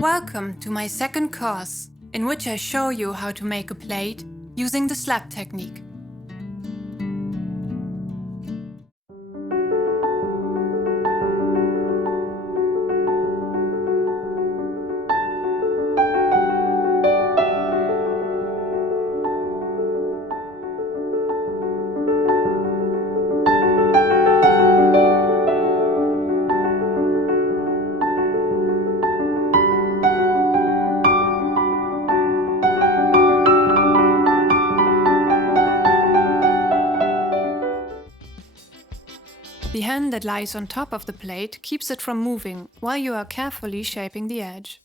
Welcome to my second course, in which I show you how to make a plate using the slab technique. The hand that lies on top of the plate keeps it from moving while you are carefully shaping the edge.